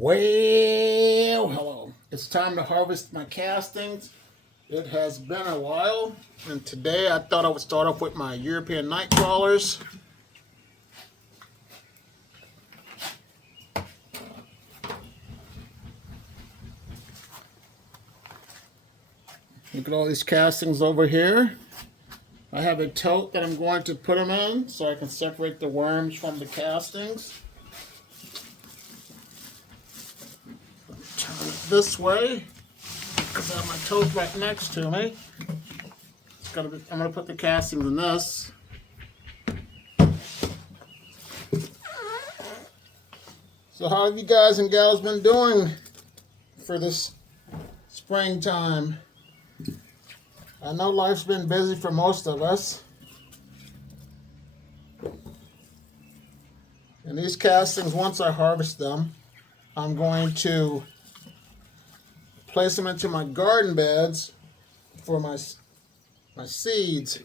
Well, hello. It's time to harvest my castings. It has been a while, and today I thought I would start off with my European night crawlers. Look at all these castings over here. I have a tote that I'm going to put them in so I can separate the worms from the castings. Turn it this way because I have my tote right next to me. I'm going to put the castings in this. So how have you guys and gals been doing for this springtime? I know life's been busy for most of us. And these castings, once I harvest them, I'm going to place them into my garden beds for my seeds.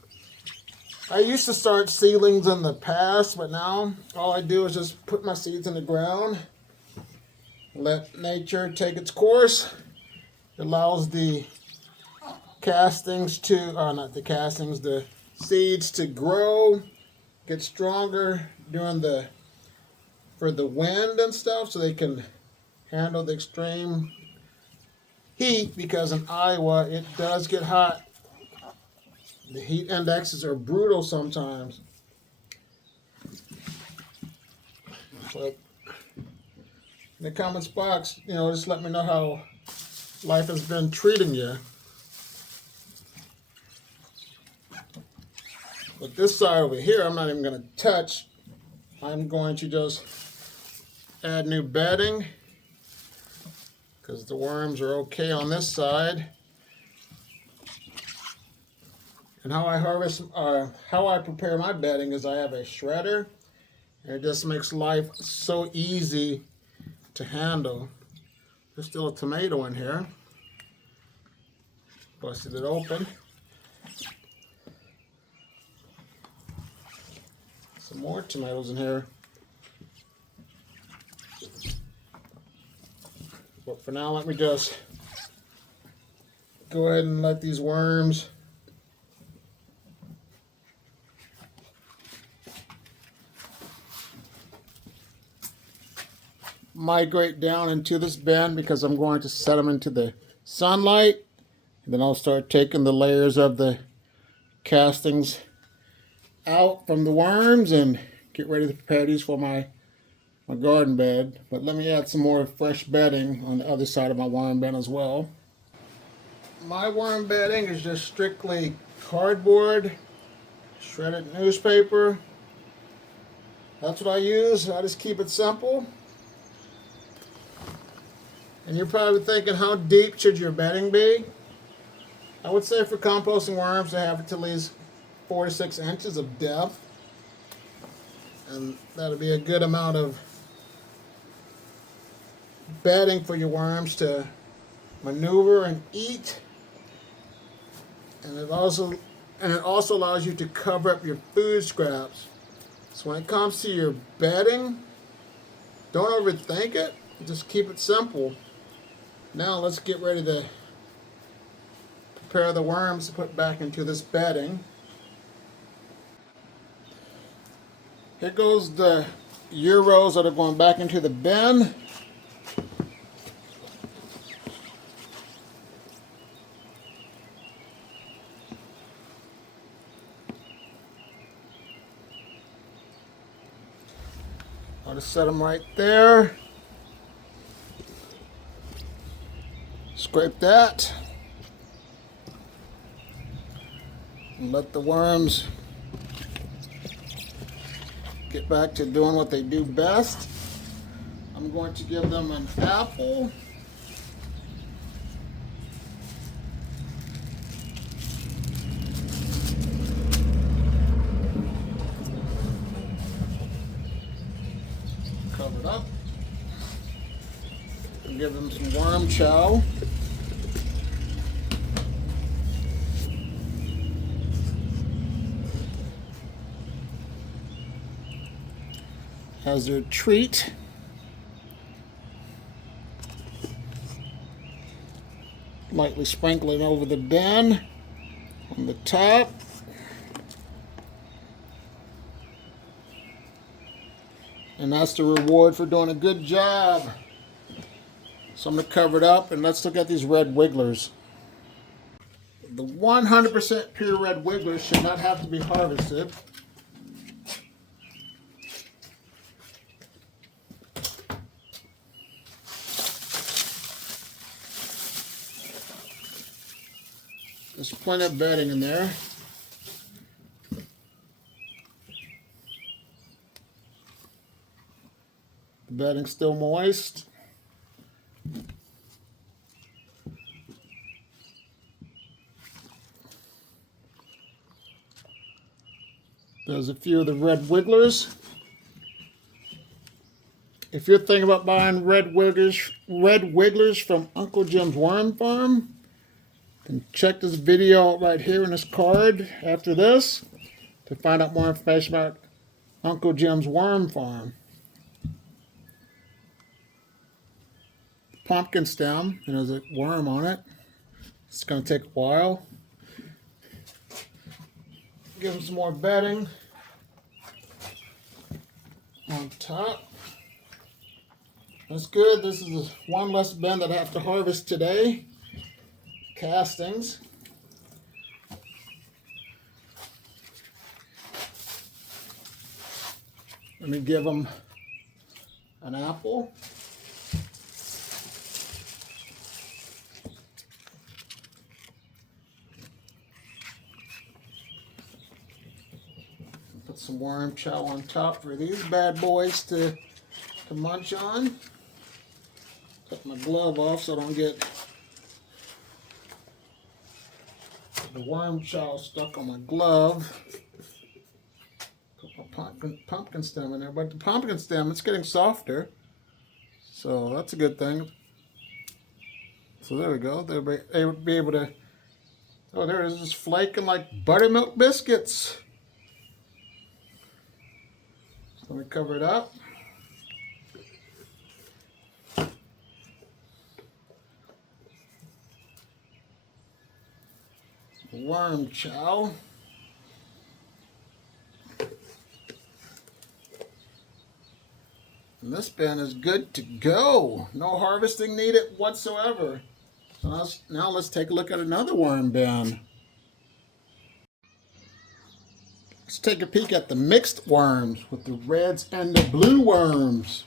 I used to start seedlings in the past, but now all I do is just put my seeds in the ground, let nature take its course. It allows the castings to, not the castings, the seeds to grow, get stronger for the wind and stuff, so they can handle the extreme heat, because in Iowa it does get hot. The heat indexes are brutal sometimes. But in the comments box, just let me know how life has been treating you. But this side over here, I'm not even going to touch. I'm going to just add new bedding because the worms are okay on this side. And how I prepare my bedding is I have a shredder, and it just makes life so easy to handle. There's still a tomato in here. Busted it open. Some more tomatoes in here. But for now, let me just go ahead and let these worms migrate down into this bin, because I'm going to set them into the sunlight. And then I'll start taking the layers of the castings out from the worms and get ready to prepare these for my garden bed. But let me add some more fresh bedding on the other side of my worm bin as well. My worm bedding is just strictly cardboard, shredded newspaper. That's what I use. I just keep it simple. And you're probably thinking, how deep should your bedding be? I would say for composting worms, they have it to at least 4 to 6 inches of depth. And that'll be a good amount of bedding for your worms to maneuver and eat. And it also allows you to cover up your food scraps. So when it comes to your bedding, don't overthink it. Just keep it simple. Now let's get ready to prepare the worms to put back into this bedding. Here goes the euros that are going back into the bin. I'll just set them right there. Scrape that. And let the worms get back to doing what they do best. I'm going to give them an apple. Cover it up. And give them some worm chow. as their treat. Lightly sprinkling over the bin on the top. And that's the reward for doing a good job. So I'm going to cover it up, and let's look at these red wigglers. The 100% pure red wigglers should not have to be harvested. There's plenty of bedding in there. The bedding's still moist. There's a few of the red wigglers. If you're thinking about buying red wigglers from Uncle Jim's Worm Farm, then check this video out right here in this card after this to find out more information about Uncle Jim's Worm Farm. Pumpkin stem, and there's a worm on it. It's going to take a while. Give them some more bedding on top. That's good. This is one less bin that I have to harvest today. Castings. Let me give them an apple. Put some worm chow on top for these bad boys to munch on. Take my glove off so I don't get the worm chow stuck on my glove. Put my pumpkin stem in there, but the pumpkin stem, it's getting softer, so that's a good thing. So there we go. They'll be able to. Oh, there it is, just flaking like buttermilk biscuits. So let me cover it up. Worm chow. And this bin is good to go. No harvesting needed whatsoever. So now let's take a look at another worm bin. Let's take a peek at the mixed worms with the reds and the blue worms.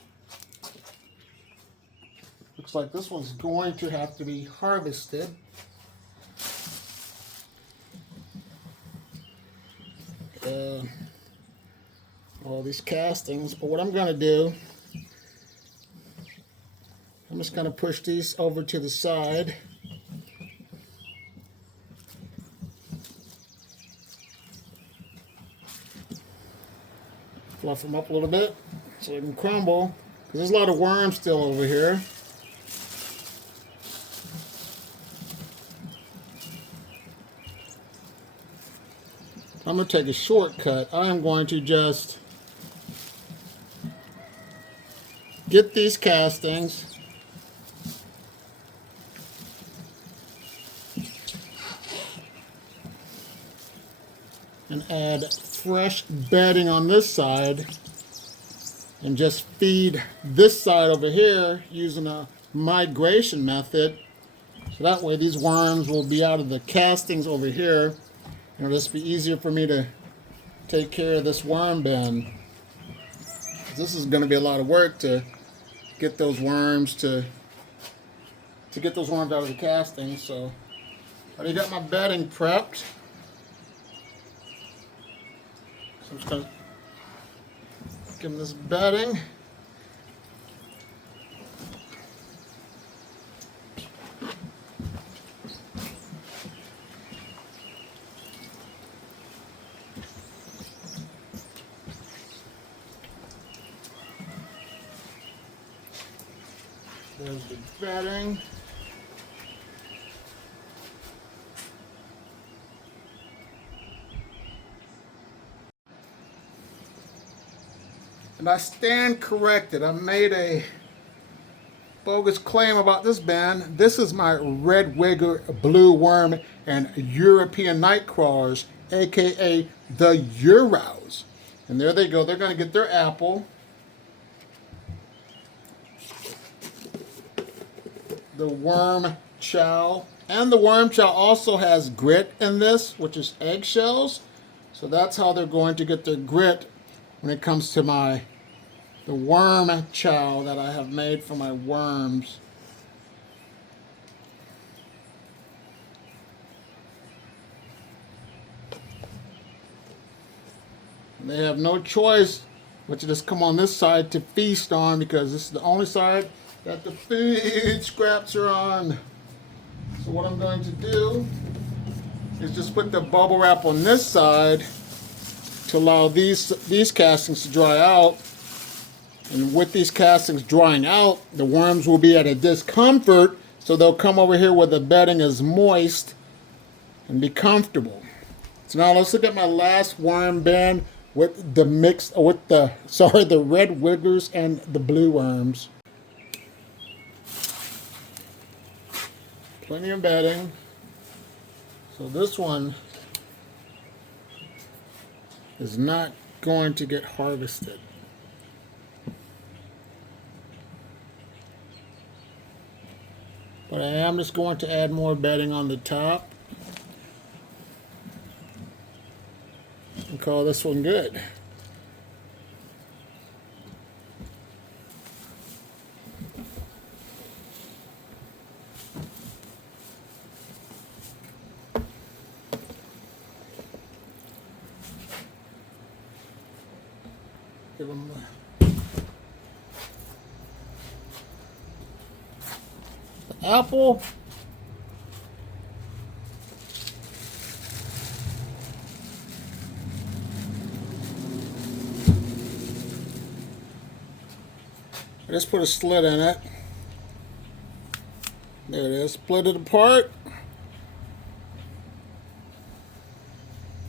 Looks like this one's going to have to be harvested. All these castings, but what I'm going to do, I'm just going to push these over to the side. Fluff them up a little bit so they can crumble, because there's a lot of worms still over here. I'm going to take a shortcut. I am going to just get these castings and add fresh bedding on this side and just feed this side over here using a migration method. So that way these worms will be out of the castings over here. It'll just be easier for me to take care of this worm bin. This is going to be a lot of work to get those worms out of the castings. So I already got my bedding prepped. So I'm just going to give them this bedding. There's the bedding. And I stand corrected. I made a bogus claim about this bin. This is my red wigger, blue worm, and European night crawlers, aka the Euros. And there they go. They're going to get their apple. The worm chow. And the worm chow also has grit in this, which is eggshells. So that's how they're going to get their grit when it comes to the worm chow that I have made for my worms. And they have no choice but to just come on this side to feast on, because this is the only side that the food scraps are on. So what I'm going to do is just put the bubble wrap on this side to allow these castings to dry out. And with these castings drying out, the worms will be at a discomfort, so they'll come over here where the bedding is moist and be comfortable. So now let's look at my last worm bin with the the red wiggers and the blue worms. Plenty of bedding. So this one is not going to get harvested. But I am just going to add more bedding on the top and call this one good. Give them the apple. I just put a slit in it. There it is. Split it apart.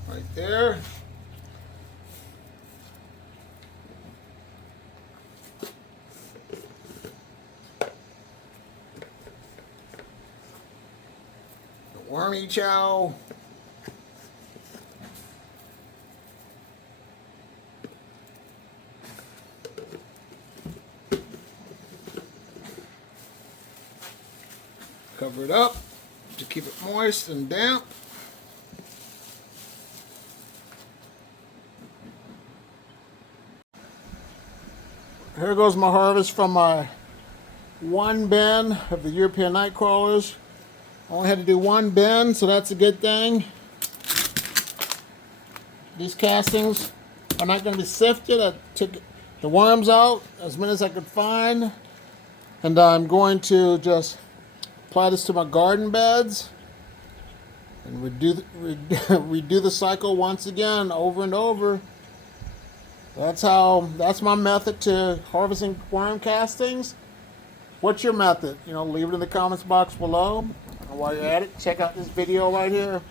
Right there. Wormy chow. Cover it up to keep it moist and damp. Here goes my harvest from my one bin of the European night crawlers. Only had to do one bin, so that's a good thing. These castings are not going to be sifted. I took the worms out as many as I could find. And I'm going to just apply this to my garden beds and redo the cycle once again, over and over. That's my method to harvesting worm castings. What's your method? Leave it in the comments box below. And while you're at it, check out this video right here.